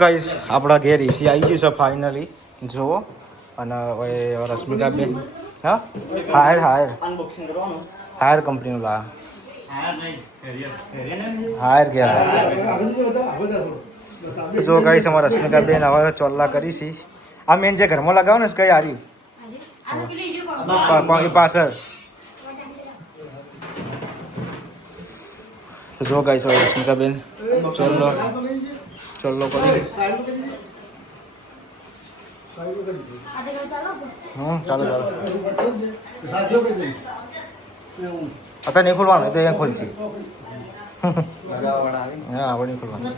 Guys આપણા ઘેર એસી આવી ગયું છે ફાઇનલી જુઓ અને હવે રશ્મિકા બેન હા હાયર કંપનીનું હાયર ઘેર જો ગાઈસ અમારા રશ્મિકા બેન હવે ચોલ્લા કરી છે આ મેન જે ઘરમાં લગાવો ને કઈ હારી પાછળ તો જો ગાઈસ હવે રશ્મિકા બેન ચોલ્લો કરી ચાલો અત્યારે નહીં ખોલવાનું તો અહીંયા ખોલશે હા આપણે નહીં ખોલવાનું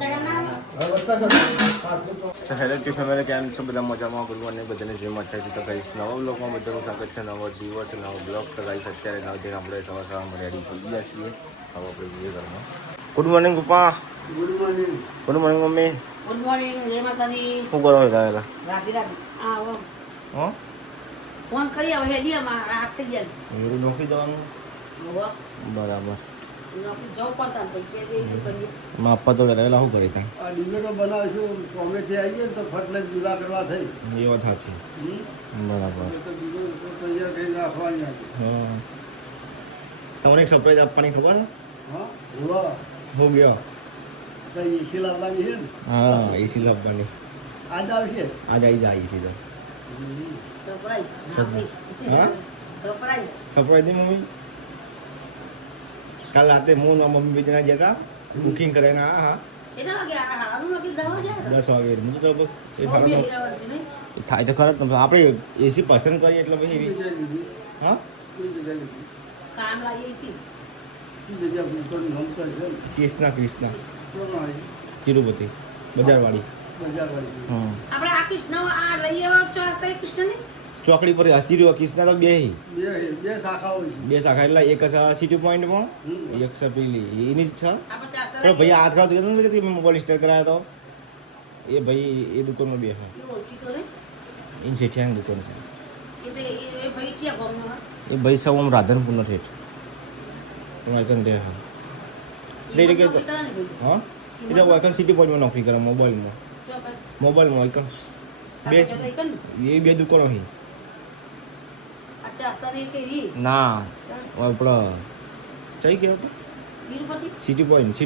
હેલો ફેમિલી કેમ છો બધા મજામાં ગુડ મોર્નિંગ બધાને જે મજા છે તો કહીશ નવા બ્લોગમાં બધાનું સ્વાગત છે નવો જીવો છે નવો બ્લોગ તો કહીશ અત્યારે નવ દિન આપણે સવાર સવારમાં રેડી થઈ ગયા છીએ હવે આપણે જઈએ ઘરમાં ગુડ મોર્નિંગ પપ્પા good morning mummy good morning જય માતાજી શું કરો છો રાધી આવો હા ફોન કરી આવો હેડી માં રાત થઈ જાય એવું નોકરી જવાનું બરાબર નોકરી જવું પડતા પૈસા દે કરીએ માપા તો કરેલા શું કરી ત્યાં આ ડિઝાઇનો બનાવીશું કોમેથી આવીએ ને તો ફટલે જુદા કરવા થઈ એ વાત સાચી બરાબર તો બીજું તૈયાર કરી નાખવાની હતી હા તમને એક સરપ્રાઈઝ આપવાની ખબર હા હોવા હું ગયો તો એસી લાવવાની છે ને હા એસી લાવવાની આજ આવશે આજ આવી જાય એસી તો સરપ્રાઈઝ હા સરપ્રાઈઝ સરપ્રાઈઝ દી મમ્મી કાલ રાતે હું ને મમ્મી બીજા ગયા હતા બુકિંગ કરીને હા કેટલા વાગે આ હાલાનું વાગે 10 વાગે 10 વાગે હું તો બહુ હીરાવર છે ને થાય તો ખરા જ આપણે એસી પસંદ કરીએ એટલે પછી જગ્યાએ લીધી હા કઈ જગ્યાએ લીધી કામ લાગી હતી કઈ જગ્યા ભૂતોની નમસ્કાર છે ને કૃષ્ણા કોણ આવી તિરુપતિ બજારવાળી બજારવાળી આપણે આ કૃષ્ણ આ લઈ આવ્યો છો આ તઈ કૃષ્ણને ચોકડી પર હસી રહ્યો કૃષ્ણા તો બે બે શાખાઓ છે બે શાખા એટલે એક છે સિટી પોઈન્ટમાં એક છે પેલી એની જ છે આપણે ચાલતા પણ ભાઈ હાથ ખાવ તો કીધું કે મેં મોબાઈલ સ્ટાર કરાયો તો એ ભાઈ એ દુકાનમાં બે છે ઓળખી તો રે એની શેઠિયાની દુકાન છે એ ભાઈ ક્યાં ગામનો એ ભાઈ સૌ આમ રાધનપુરનો ઠેઠ વાયકન રહે હા એટલે કે હા એટલે વાયકન સિટી પોઈન્ટમાં નોકરી કરે મોબાઈલમાં વાયકન બે એ બે દુકાનો છે ના આપણે ચઈ ગયો સિટી પોઈન્ટ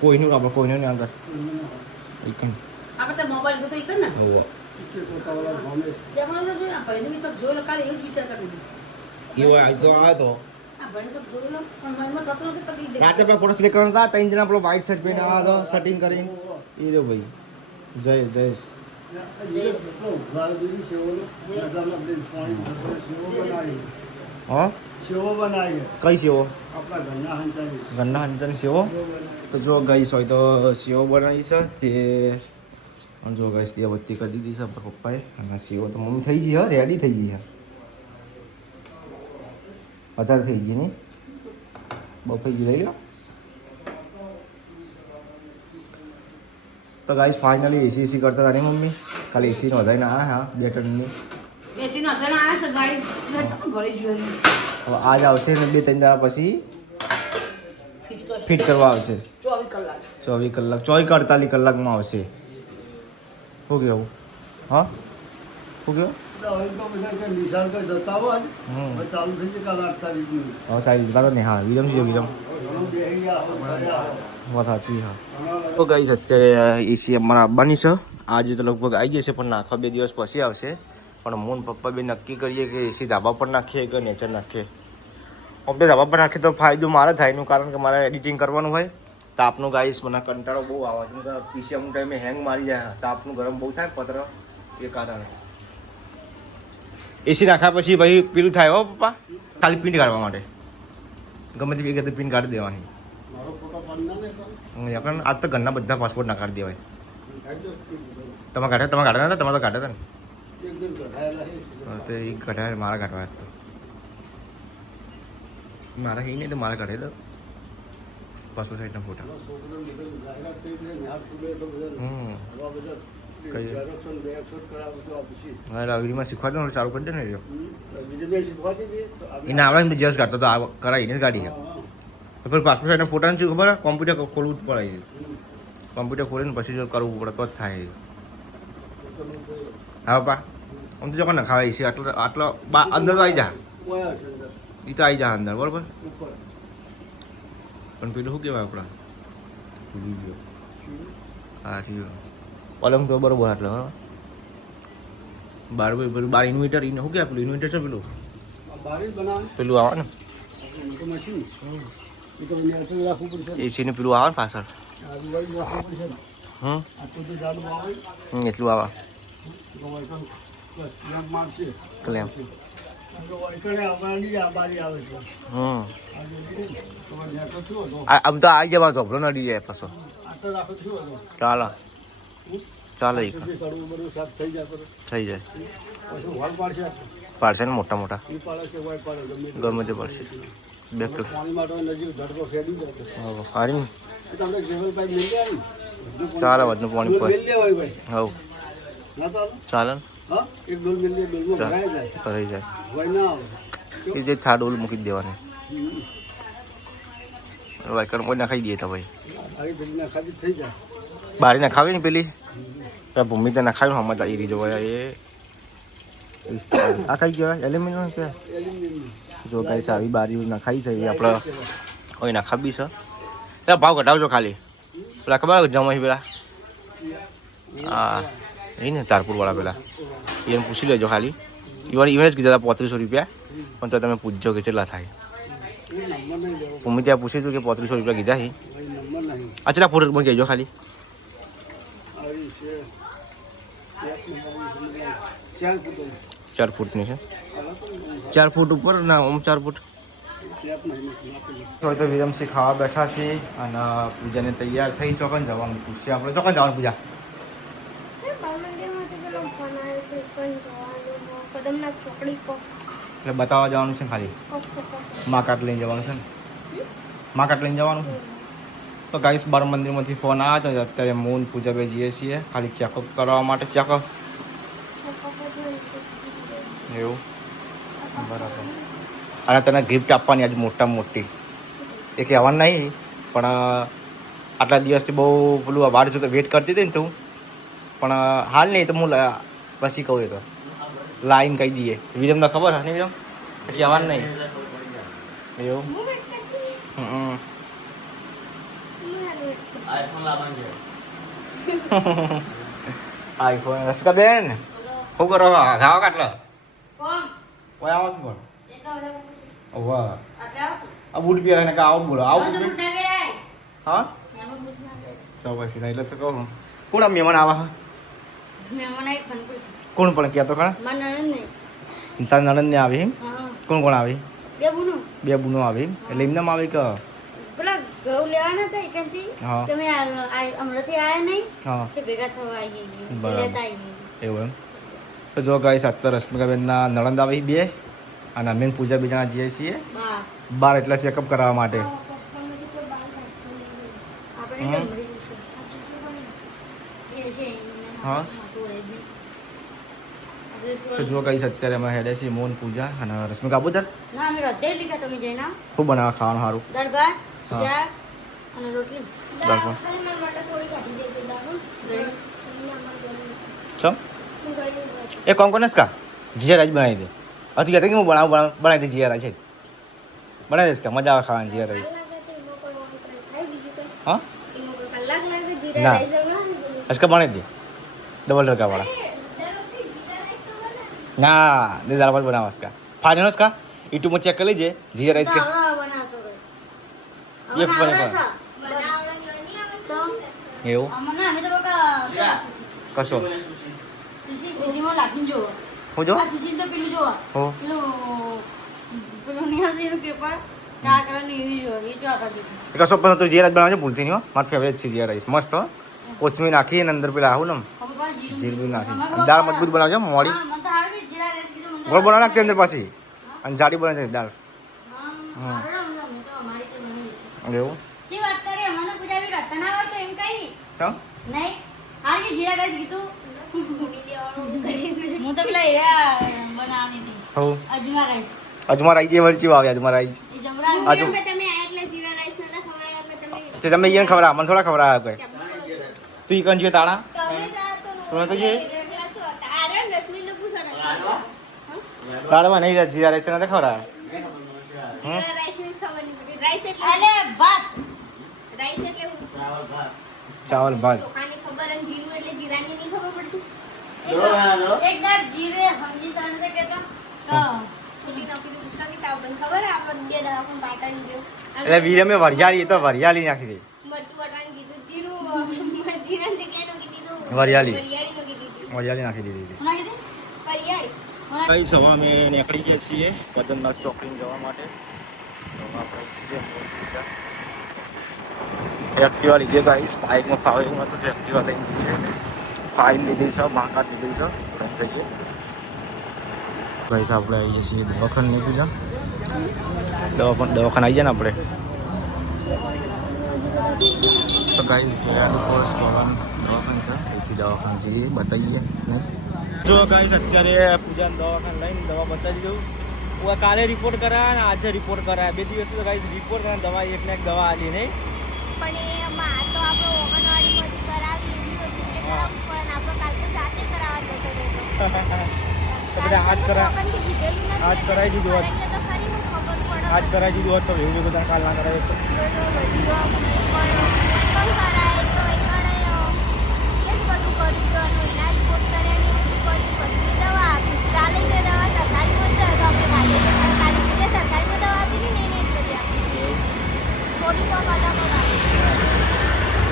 કોઈનું આપણે કોઈનું ને આગળ એકન આપણે મોબાઈલ તો ઈ કર ને હોવા પોતાવાળા ભાવને જેમાં તો આ ભાઈને બી તો જોઈ લો કાલે એ જ વિચાર કરી દીધું એ તો આ તો આ ભાઈને તો જોઈ લો પણ મનમાં થતો નથી કદી રાતે આપણે ફોટો સિલેક્ટ કરવાના હતા ત્રણ જણા આપણો વ્હાઈટ શર્ટ પહેરીને આવ્યા હતો સેટિંગ કરીને એ રહ્યો ભાઈ જયેશ હા સેવો બનાવી કઈ સેવો આપણા ઘરના હંચાની ગન્ના હંચાની સેવો તો જો ગઈશ હોય તો સેવો બનાવી છે તે જો ગઈશ તે બત્તી કરી દીધી છે પપ્પાએ અને સેવો તો મમ્મી થઈ ગઈ હા રેડી થઈ ગઈ હા વધારે થઈ ગઈ નહીં બફાઈ લઈ લો તો ગાઈસ ફાઇનલી એસી કરતા હતા નહીં મમ્મી ખાલી એસી નો વધારે ના હા 2 ટનની બેટીનો અદણા આ છે ગાડી ભરી જોઈ હવે આજ આવશે ને 2-3 દાડા પછી ફિટ કરવા આવશે 24 કલાક 48 કલાકમાં આવશે શું કેવું હા શું કેવું નિશાળ કઈ જતા હોય ચાલુ થઈ જાય કાલ 8 તારીખની હા સાહેબ તારો ને હા વિરમ વાત સાચી હા તો ગઈ અત્યારે એસી અમારા આવવાની છે આજે તો લગભગ આવી જશે પણ નાખવા 2 દિવસ પછી આવશે પણ મોન પપ્પા બે નક્કી કરીએ કે એસી ધાબા પર નાખીએ કે નેચર નાખીએ આપણે ધાબા પર નાખીએ તો ફાયદો મારે થાય એનું કારણ કે મારે એડિટિંગ કરવાનું હોય તાપનું ગાઈસ મને કંટાળો બહુ આવે છે પીસી અમુક ટાઈમે હેંગ મારી જાય તાપનું ગરમ બહુ થાય પત્ર એ કારણે એસી નાખ્યા પછી ભાઈ પેલું થાય હો પપ્પા ખાલી પિન કાઢવા માટે ગમે તે બે પિન કાઢી દેવાની આજ તો ઘરના બધા પાસપોર્ટ ના કાઢી દેવાય તમે કાઢ્યા હતા તમારે તો કાઢ્યા હતા ને તો એ કઢાય મારા કાઢવા તો મારા એ નહીં તો મારા કાઢે તો પાસપોર્ટ સાઈડના ફોટા રવિમાં શીખવા દો ચાલુ કરી દે ને એને આવડે જસ્ટ કાઢતો તો કરાવીને જ ગાડી છે પછી પાસપોર્ટ સાઈડના ફોટાને શું ખબર કોમ્પ્યુટર ખોલવું જ પડાય કોમ્પ્યુટર ખોલીને પછી જો કરવું પડે તો જ થાય. હા પપ્પા આમ તો જો કોને ખાવાય છે આટલો અંદર તો આવી જા એ તો આવી જા અંદર બરોબર. પણ પેલું શું કહેવાય આપણા ભૂલી ગયો. હા ઠીક પલંગ તો બરોબર આટલો બરાબર. પેલું બાર ઇન્વર્ટર શું કહેવાય પેલું ઇન્વર્ટર છે પેલું પેલું આવે ને એસી ને પેલું આવે ને પાછળ એટલું આવે ક્લેમ આમ તો આવી જવા ધોબલો નડી જાય પાછો ચાલો ચાલે થઈ જાય પાડશે ને મોટા મોટા ગમે તે પડશે બે હારી ચાલે વધનું પાણી પર હવ ચાલે ને ભરાઈ જાય એ જે થા ડોલ મૂકી જ દેવાની વાયકર કોઈ નાખાઈ દઈએ તો ભાઈ બારી નાખાવી ને પેલી ભૂમિ તો નાખાવી હમણાં આવી રહી જોવા એ આ ખાઈ ગયો એલ્યુમિનિયમ કે જો કાંઈ સારી બારી નાખાઈ છે એ આપણે કોઈ નાખાવી છે એ ભાવ ઘટાવજો ખાલી પેલા ખબર જમાઈ પેલા હા એ ને તારપુરવાળા પેલા એને પૂછી લેજો ખાલી ઇવન જ કીધા હતા 3500 રૂપિયા પણ તો તમે પૂછજો કે કેટલા થાય. ભૂમિ ત્યાં પૂછી હતું કે 3500 રૂપિયા કીધા છે. અચરા ફૂટ મૂકી કહેજો ખાલી 4 ફૂટની છે 4 ફૂટ ઉપર ના ઓમ 4 ફૂટ. તો વિરમસિંહ ખાવા બેઠા છીએ અને પૂજાને તૈયાર થઈ ચોકન જવાનું પૂછીએ આપણે ચોકન જવાનું પૂજા એટલે બતાવવા જવાનું છે ખાલી મા કાટ લઈને જવાનું છે ને મા કાટ લઈને જવાનું તો ગાઈસ બાર મંદિરમાંથી ફોન આવ્યો હતો અત્યારે મૂન પૂજા બે જઈએ છીએ ખાલી ચેકઅપ કરવા માટે ચેકઅપ એવું બરાબર. અને તને ગિફ્ટ આપવાની આજે મોટા મોટી એ કહેવાનું નહીં પણ આટલા દિવસથી બહુ પેલું વાર જો વેટ કરતી હતી ને તું પણ હાલ નહીં તો હું પછી કહું એ તો લાઈન કહી દઈએ વિરમને ખબર હા નહીં વિરમ એટલે કહેવાનું નહીં એવું આઈફોન રસકા બેન શું કરો ખાવા કાટલો કોઈ આવો પણ વાહ આ બૂટ પહેરે ને આવો બોલો આવો હા તો પછી નહીં એટલે તો કહું કોણ આ મહેમાન આવા કોણ પણ કહેતો ખરા તારા નણંદ ને આવી કોણ કોણ આવી બે બુનો આવી એટલે એમને આવી કે પેલા ઘઉં લેવાના હતા એકાંતી તમે હમણાંથી આયા નહીં કે ભેગા થવા આવી એવું એમ તો જો ગાઈસ અત્યારે રશ્મિકાબેનના નણંદ આવી બે અને અમે પૂજા બીજા જઈએ છીએ બાર એટલા ચેકઅપ કરાવવા માટે હા તો જો ગાઈસ અત્યારે અમે હેડે છીએ મોહન પૂજા અને રશ્મિકા આપું ખૂબ બનાવવા ખાવાનું સારું ચમ એ કોણ કોણ કા જીરા રાઈસ બનાવી દે હજુ કહેતા કે હું બનાવી દે જીરા રાઈસ બનાવી દઈશ કે મજા આવે ખાવાની જીરા રાઈસ હા ના અસકા બનાવી દે ડબલ તડકાવાળા ના દે દાળ ભાત બનાવો અસકા ફાજનો અસકા યુટ્યુબમાં ચેક કરી લેજે જીરા રાઈસ કે એક પણ એવું કશો હું જો હો કશો પણ તો જીરા રાઈસ બનાવજો ભૂલતી નહીં હો મારું ફેવરેટ છે જીરા રાઈસ મસ્ત હો કોથમીર નાખી અને અંદર પેલા આવું ને જીરું નાખી દાળ મજબૂત બનાવજો મોડી ગોળ બનાવ નાખતી અંદર પાછી અને જાડી બને છે દાળ એવું અજમા રાઈસ જે વરચી આવે અજમા રાઈસ તમે અહીંયા ખબર મને થોડા ખબર આવે કોઈ તું કન છે તાળા તમે જા તમે તો જે પેલા છો તારે રશ્મિને પૂછો ને લાડવા નહીં જીરા રાઈસ તને ખવડાવે જીરા રાઈસ ની ખબર નહીં પડી રાઈસ એટલે અલે ભાત રાઈસ એટલે હું ચાવલ ભાત ચોખાની ખબર અને જીરું એટલે જીરાની નહીં ખબર પડતી એક વાર જીરે હંગી તાણે તે કહેતા હા ખોટી નોકરી પૂછા કે તાવ ખબર હે આપણો બે દવા પણ પાટણ જો એટલે વીરે મેં વરિયાળી તો વરિયાળી નાખી દે મરચું વટવાનું કીધું જીરું જીરા જગ્યાએ નોકી દીધું વરિયાળી. વરિયાળી નોકી દીધી વરિયાળી નાખી દીધી કોના કીધી વરિયાળી કઈ સવા અમે નીકળી ગયા છીએ બદનનાથ ચોકડી જવા માટે એક્ટિવા લીધે ગાઈસ બાઇકમાં ફાવેમાં તો એક્ટિવા લઈને જઈએ ફાઇલ લીધી છે માકાત લીધી છે લઈને જઈએ ગાઈસ આપણે આવીએ છીએ દવાખાને નહીં પૂજા દવાખાને આવી જાય ને આપણે તો ગાઈસ કોર્સ કરવાનું દવાખાને છે એથી દવાખાને જઈએ બતાવીએ નહીં જો ગાઈસ અત્યારે પૂજાને દવાખાને લઈને દવા બતાવી દઉં હું કાલે રિપોર્ટ કરાયા અને આજે રિપોર્ટ કરાયા 2 દિવસ તો ગાઈસ રિપોર્ટ કરાયા દવા એકને એક દવા આલી નહીં પણ એમાં તો આપણે ઓગણવાડીમાંથી કરાવી એવી હતી કે કરાવવું પણ આપણે કાલ તો જાતે કરાવવા જતો રહેતો તો બધા આજ કરાવી દીધું હોત તો ખરી હું ખબર પડે આજ કરાવી દીધું હોત તો એવું બધા કાલ ના કરાવે તો બધી વાત નહીં પણ કરાય તો એ બધું કર્યું તો એના રિપોર્ટ કર્યા ને બધું કર્યું પછી દવા આપી ચાલે છે દવા સરકારીમાં છે તો આપણે કાલે સરકારી સીધે સરકારીમાં દવા આપી ને એને જ કરી આપી થોડી તો અલગ આપી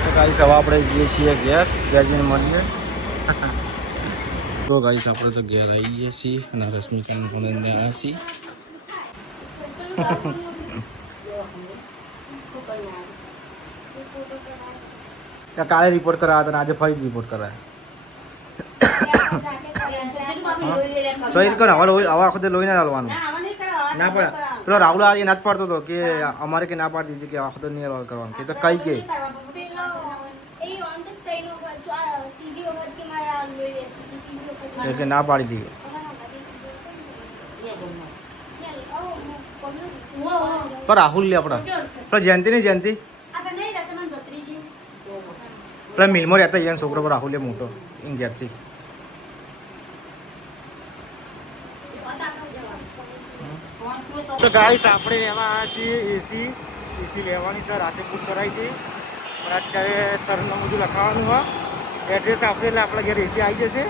તો ગાઈસ હવે આપણે જઈએ છીએ ઘેર જઈને મળીએ તો ગાઈસ આપણે તો ઘેર આવી ગયા છીએ અને રશ્મિકાને પણ અંદર આવ્યા છીએ કાલે રિપોર્ટ કરાયા હતા આજે ફરી રિપોર્ટ કરાયા તો એ કરે હવે હવે આખો લોહી ના ચાલવાનું ના પડે પેલો રાહુલ આજે ના જ પાડતો હતો કે અમારે કે ના પાડતી હતી કે આખો તો નહીં રોલ કરવાનું કે તો કઈ કે પેલો એ ઓન ધ ત્રણ વખત ત્રીજી વખત કે મારા લોહી એસી ત્રીજી વખત એટલે ના પાડી દીધી તો રાહુલ લે આપણા પેલા જયંતિ નહીં જયંતિ પેલા મિલમાં રહેતા અહીંયા છોકરો પર રાહુલ લે મોટો એમ ઘેરથી તો ગાઈસ આપણે એમાં આવ્યા છીએ એસી લેવાની છે રાતે બુક કરાવી હતી પણ અત્યારે સરનું બધું લખાવવાનું હોય એડ્રેસ આપે એટલે આપણા ઘેર એસી આવી જશે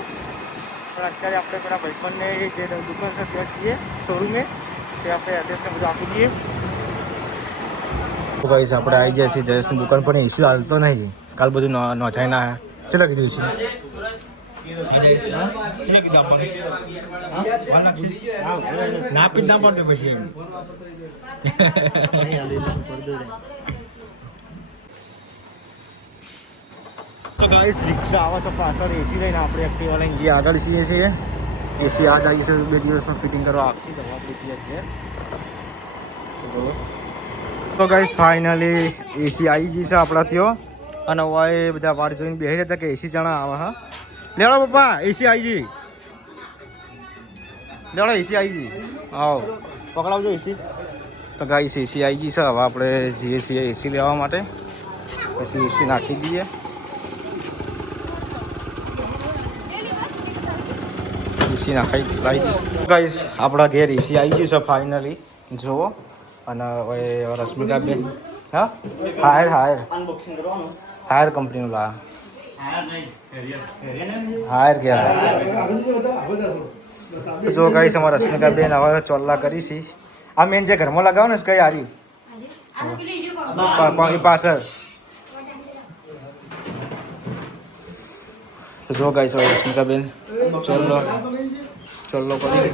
પણ અત્યારે આપણે પેલા ભાઈબંધને જે દુકાન છે ત્યાં છીએ શોરૂમે તે આપણે એડ્રેસને બધું આપી દઈએ તો ગાઈસ આપણે આવી જાય છીએ જયેશની દુકાન પણ એસી હાલતો નહીં કાલ બધું નોંધાઈ ના ચલો કીધું એસી ના પીટ ના પડતો પછી એમ તો ગાઈસ રિક્ષા આવે છે પાછળ એસી લઈને આપણે એક્ટિવા લઈને જે આગળ છીએ છીએ એસી આ જાય છે 2 દિવસમાં ફિટિંગ કરવા આપશે દવા પીતી છે તો ગાઈસ ફાઇનલી એસી આવી ગઈ છે આપણા ત્યાં અને હવે બધા વાર જોઈને બેસી રહ્યા કે એસી જણા આવે હા લેવડો પપ્પા એસી આવી ગઈ લેવડો એસી આવી ગઈ આવો પકડાવજો એસી તો ગાઈસ એસી આવી ગઈ છે હવે આપણે જઈએ છીએ એસી લેવા માટે પછી એસી નાખી દઈએ એસી નાખાઈ લાવી ગાઈસ આપણા ઘેર એસી આવી ગયું છે ફાઇનલી જુઓ અને હવે રશ્મિકા બેન હા હાયર કંપનીનું હાયર ઘેર જો ગાઈસ અમારા રશ્મિકા બેન હવે ચોલ્લા કરી છે આ મેન જે ઘરમાં લગાવો ને કઈ હારી એ પાછળ તો જો ગાઈસ હવે રશ્મિકા બેન ચોલ્લો કરી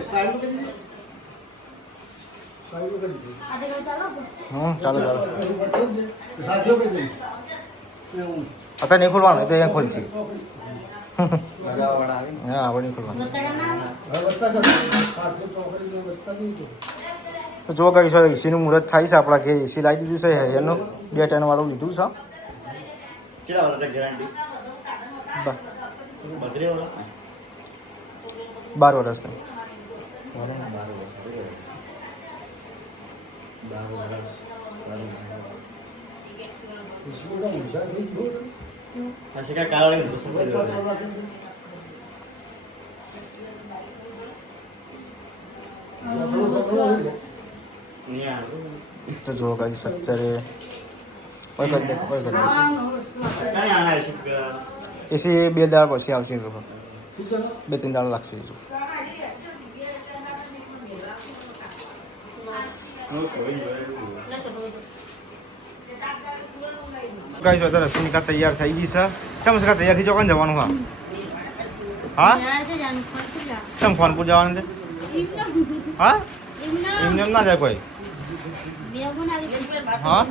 ચાલો અત્યારે નહીં ખોલવાનું તો અહીંયા ખોલશે હા આપણે નહીં ખોલવાનું તો જો કઈ છે એસીનું મુહૂર્ત થાય છે આપણા ઘેર એસી લાવી દીધું છે હેરિયરનું 2 ટન વાળું લીધું છે 12 વર્ષની શિકાર કાળો તો જો ગાઈસ અત્યારે એસી 2 દાડા પછી આવશે એ લોકો 2-3 દાડા લાગશે જો ગાઈસ અત્યારે રશ્મિકા તૈયાર થઈ ગઈ છે ચમસ્કા તૈયાર થઈ ચોકન જવાનું હા ચમ ફોનપુર જવાનું છે હા એમને એમ ના જાય કોઈ હા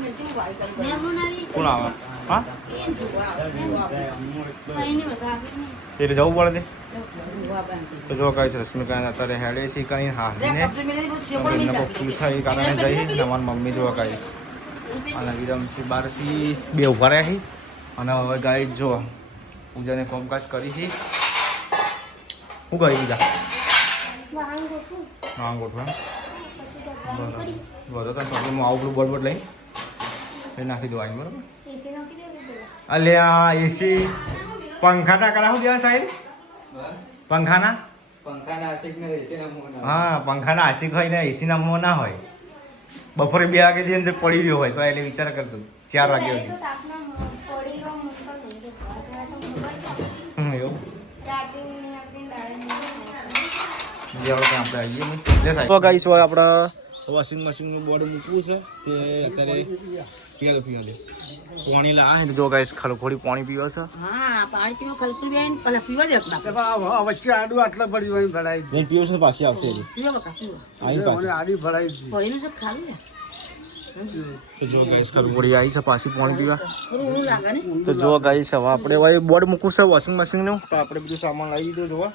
કોણ આવે હા એટલે જવું પડે તો જો કઈ છે રશ્મિકા અત્યારે હેડે છે કઈ હા ને પૂછાય કારણે જઈ અમારી મમ્મી જોવા કહીશ અને વિરમસિંહ બારસી બે ઉભા રહ્યા છે અને હવે ગાય જો પૂજાને કામકાજ કરી છે શું કહી બીજા હા ગોઠવા બરોબર તો હું આવું બોર્ડ બોર્ડ લઈ નાખી દઉં આવી બરાબર અલે આ એસી પંખા ટાકા શું દેવા સાહેબ પંખાના હા પંખાના આશિક હોય ને એસી ના મોં ના હોય બપોરે 2 વાગ્યાની અંદર પડી રહ્યો હોય તો એટલે વિચાર કરતો 4 વાગ્યા સુધી એવું આપણે ગાઈસ હોય આપણે વોશિંગ મશીનનું બોર્ડ મૂકવું છે તે અત્યારે પીવા પાણી લાવે ને જો ગાઈસ ખલખોડી પાણી પીવે છે હા પાણી પીવો ખલખોડી બેન પેલા પીવા દે વચ્ચે આડું આટલા પડી હોય ભરાઈ હું પીવું છે પાછી આવશે પીવો બકા પીવો આવી પાછી આડી ભરાઈ પડીને સબ ખાલી તો જો ગાઈસ ખલખોડી આવી છે પાછી પાણી પીવા થોડું લાગે ને તો જો ગાઈસ હવે આપણે હવે બોર્ડ મૂકવું છે વોશિંગ મશીનનું તો આપણે બધું સામાન લાવી દીધો જોવા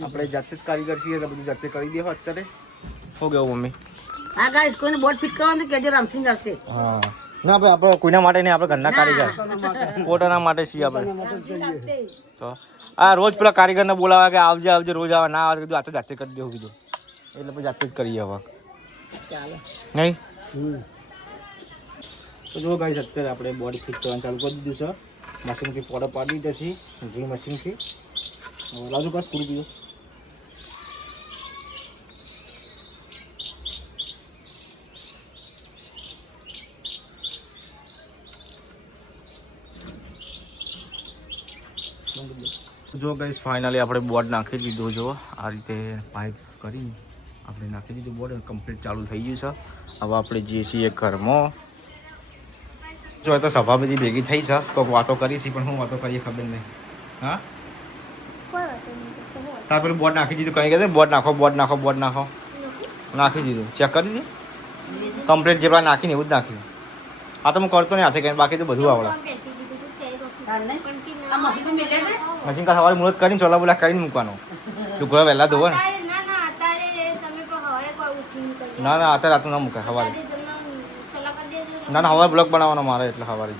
આપણે જાતે જ કારીગર છીએ એટલે બધું જાતે કરી દેવા અત્યારે હો ગયો મમ્મી હા ગાઈસ કોઈને બોર્ડ ફિટ કરવાનું કે જે રામસિંહ કરશે હા ના ભાઈ આપણે કોઈના માટે નહીં આપણે ઘરના કારીગર પોતાના માટે છીએ આપણે તો આ રોજ પેલા કારીગરને બોલાવા કે આવજે આવજે રોજ આવે ના આવે કીધું આ તો જાતે કરી દેવું કીધું એટલે પછી જાતે જ કરીએ હવે ચાલે નહીં તો જો ગાઈસ અત્યારે આપણે બોડી ફિટ કરવાનું ચાલુ કરી દીધું છે મશીનથી પોડો પાડી દીધો છે ડ્રીલ મશીનથી લાવજો બસ પૂરી દીધું જો ગાઈસ ફાઇનલી આપણે બોર્ડ નાખી દીધું જો આ રીતે પાઇપ કરી આપણે નાખી દીધું બોર્ડ કમ્પ્લીટ ચાલુ થઈ ગયું છે હવે આપણે જે છીએ ઘરમાં જો તો સભા બધી ભેગી થઈ છે કોઈક વાતો કરી છે પણ હું વાતો કરીએ ખબર નહીં હા તાર પેલું બોર્ડ નાખી દીધું કઈ કહે બોર્ડ નાખો નાખી દીધું ચેક કરી દીધું કમ્પ્લીટ જે પેલા નાખીને એવું જ નાખ્યું આ તો હું કરતો નહીં હાથે કઈ બાકી તો બધું આવડે મશીન કા સવારે મુહૂર્ત કરીને ચોલા બોલા કરીને મૂકવાનો લુગડા વહેલા ધોવો ને ના ના અત્યારે રાતું ના મૂકાય સવારે ના ના સવારે બ્લોક બનાવવાનો મારે એટલે સવારે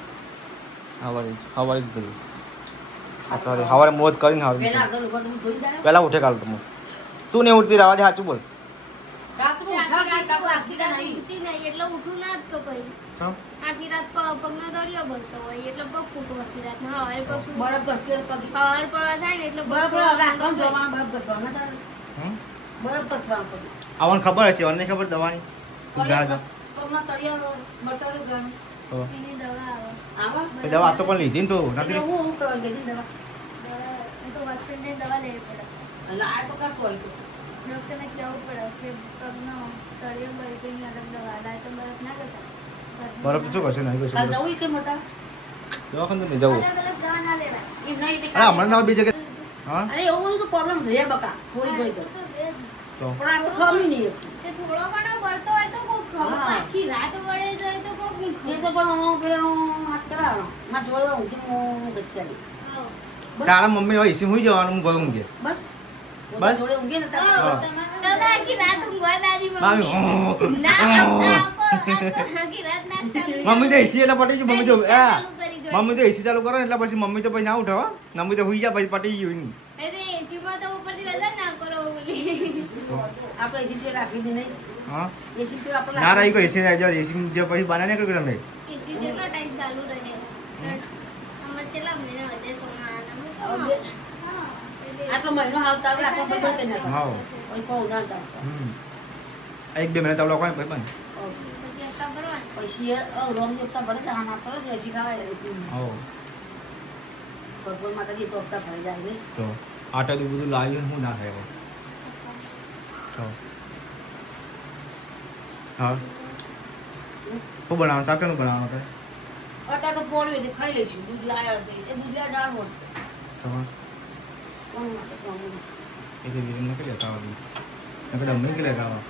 જ બધું અત્યારે સવારે મુહૂર્ત કરીને સવારે પહેલાં ઉઠે કાલ તમે તું નહીં ઉઠતી રહેવા દે સાચું બોલ આખી રાત પગનો દરિયો ભરતો હોય એટલે પગ ફૂટો આખી રાત હવારે પછી બરફ ઘસતી હવારે પડવા થાય ને એટલે બરફ રાખવાનું જોવા બરફ ઘસવાના તારે બરફ ઘસવાનું પડે આવવાનું ખબર હશે અમને ખબર દવાની તું જા જા પગના તળિયા બરતા તો ગણ એની દવા આવે આવા દવા તો પણ લીધી ને તો નથી હું કરવા ગઈ દવા તો હોસ્પિટલની દવા લેવી પડે લાય તો કાતો હોય તો ડૉક્ટરને કહેવું પડે કે પગનો તળિયો બળી ગઈ અલગ દવા લાય તો બરફ ના ઘસાય બરફ તો શું કરશે નહીં કાલ કશું જવું કે મતા દવાખાને તો નહીં જવું અલગ અલગ દવા ના લેવાય એ નહીં તે અરે હમણાં ના બીજે કે હા અરે એવું તો પ્રોબ્લેમ રહ્યા બકા થોડી ઘણી તો તો પણ આ તો ખમી નહીં તે થોડો ઘણો બળતો હોય તો કોઈ ખબર હા. આખી રાત વળે જાય તો કોઈ એ તો પણ હું પેલો હાથ કરાવવાનો માં જોડવા ઊંઘી હું ગચ્છાલી તારા મમ્મી હોય એસી હુઈ જવાનું હું ગયો ઊંઘે બસ બસ? જોડે ઊંઘી ને તાર હા. તમે આખી રાત ઊંઘવા દાદી મામી મમ્મી ના આખી રાત ના મમ્મી તો એસી એટલે પટી ગયું મમ્મી તો ચાલુ કરી જોડે. મમ્મી તો એસી ચાલુ કરો ને એટલે પછી મમ્મી તો પછી ના ઉઠે હો મમ્મી તો હુઈ જાય પછી પટી ગયું નહીં અરે એસીમાં તો ઉપરથી નજર ના કરો ઓલી આપણે એસી રાખી દી નહીં હા એસી તો આપણે ના રહી કોઈ એસી ના એસી જે પછી બનાવી નાખ્યું કે તમે એસી જેટલો ટાઈમ ચાલુ રહે તમે કેટલા મહિના વધે ચોમાસામાં? આટલો મહિનો હાલ ચાલુ રાખો તો બધે ના હા કોઈ કહું ના ચાલતો એક બે મહિના ચાલુ રાખો ભાઈ બંધ પછી હપ્તા ભરવાના. પછી રોમ હપ્તા ભરે તો આના પર જ હજી ખાવાય આવો ભગવાન માતાજી તો હપ્તા ભરી જાય નહીં તો આટા દુ બધું લાવ્યું હું ના ખાય તો હા શું બનાવવાનું શાક નું બનાવવાનું કરે અત્યારે તો પોળ્યું છે ખાઈ લઈશું દૂધ લાવ્યા છે એ દૂધ લાવ્યા દાળ હોત તો કોણ માટે કોણ એ તો જીવન નથી લેતા આવતું આપણે અમને કે લેતા આવા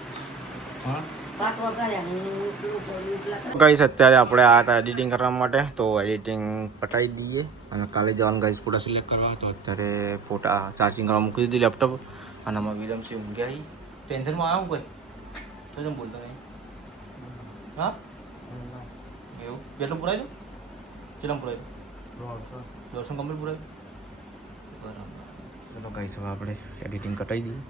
હા ભાત વઘાર્યા હું પેલું કર્યું એટલા કરે. ગાઈસ અત્યારે આપણે આ હતા એડિટિંગ કરવા માટે તો એડિટિંગ પટાવી દઈએ અને કાલે જવાનું ગાઈસ ફોટા સિલેક્ટ કરવા તો અત્યારે ફોટા ચાર્જિંગ કરવા મૂકી દીધી લેપટોપ અને આમાં વિરમસિંહ ઊંઘ્યા ટેન્શનમાં આવું કોઈ તો જેમ બોલતો નહીં હા એવું કેટલું પુરાય દઉં કેટલામ પુરાય દઉં દર્શન કમ્પ્લીટ પુરાય બરાબર ચલો ગાઈસ હવે આપણે એડિટિંગ કટાવી દઈએ